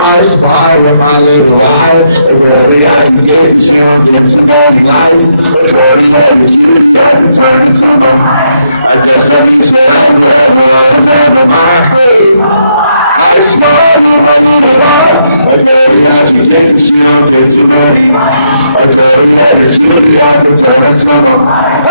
I aspire in my little life, and really I can get tuned into my life. But really, every you can turn into my heart. I guess that means that I'm never my I aspire in my little life, and really I can get tuned into my life. But really, every you can turn into my heart.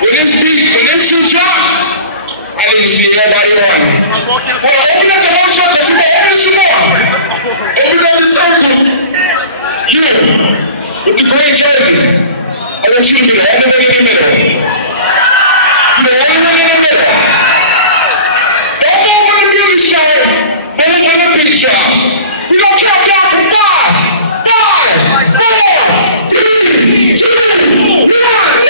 When this shoe drops, I need to see everybody run. Open up the want you to be the only one in the middle. You're the only one in the middle. Don't move on the music show. Move on the beat, y'all. We're going to count down to 5, 4, 3, 2, 1.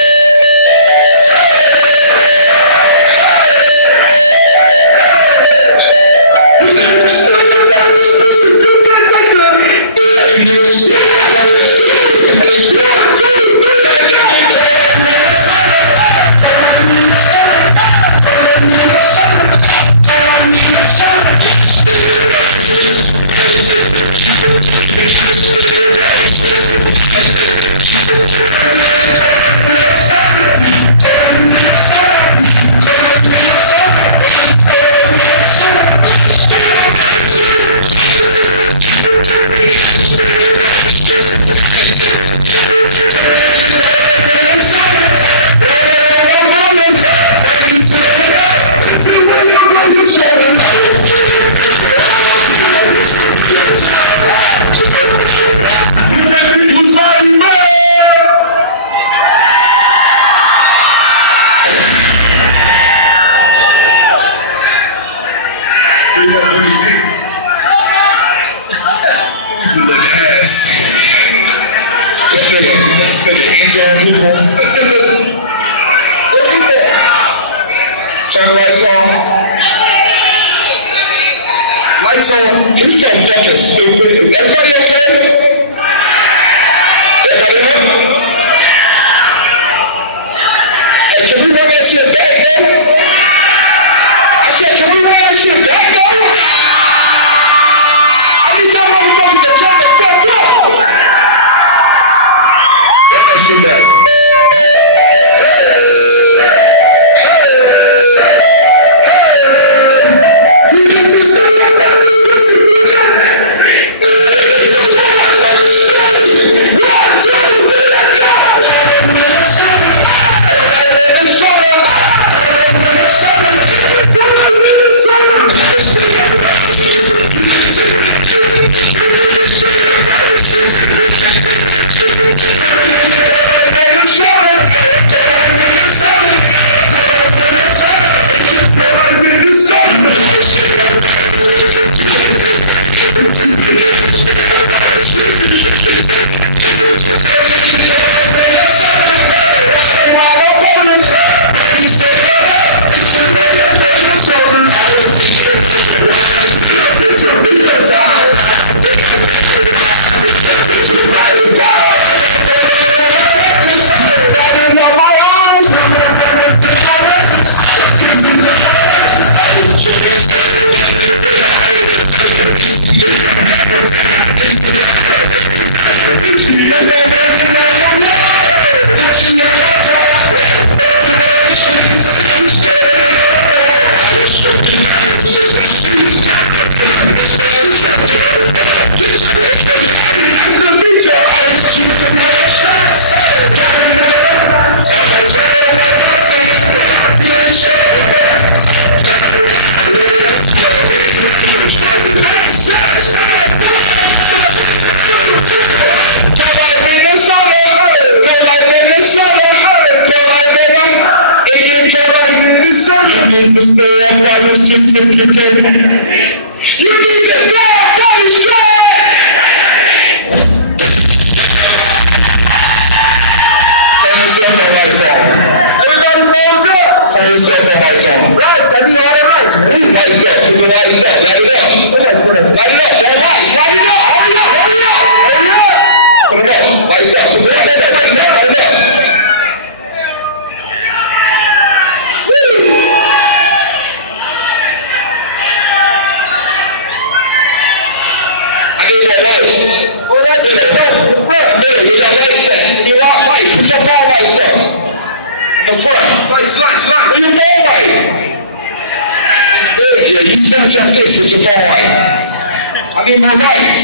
Turn the lights on. Lights on. You're so fucking stupid. Everybody okay? Everybody up? Hey, can we run that shit back, though? I said, can we run that shit back, though? I need some motherfuckers to turn the fuck up. Run that shit back. I need more lights.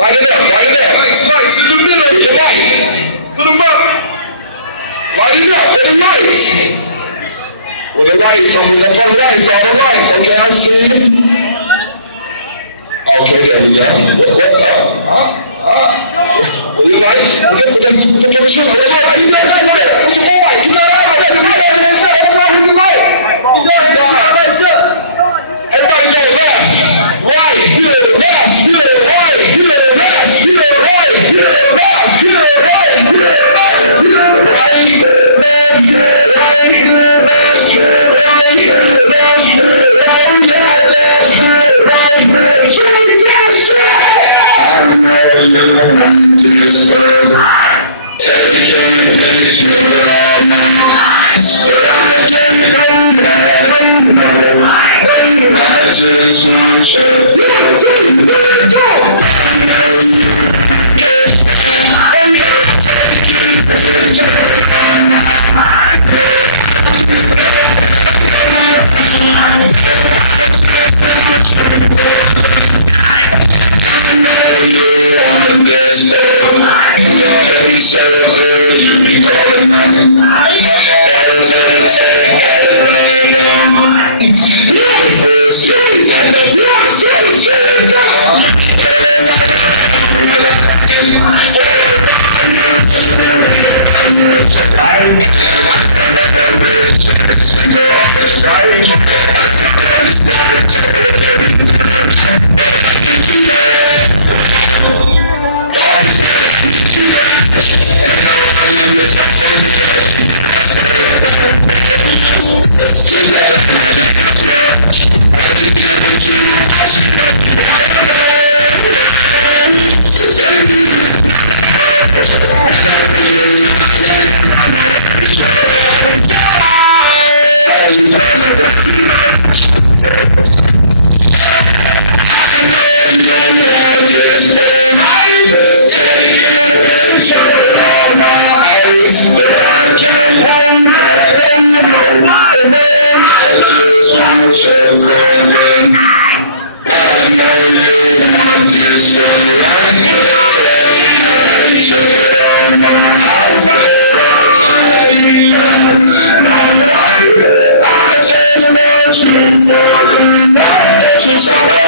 Light it up, light it up. Lights in the middle. Your light. Put them up. Light it up. Let the lights. Well, the lights, all the lights. Okay, I see it. Okay, there we go. I just want you for the night.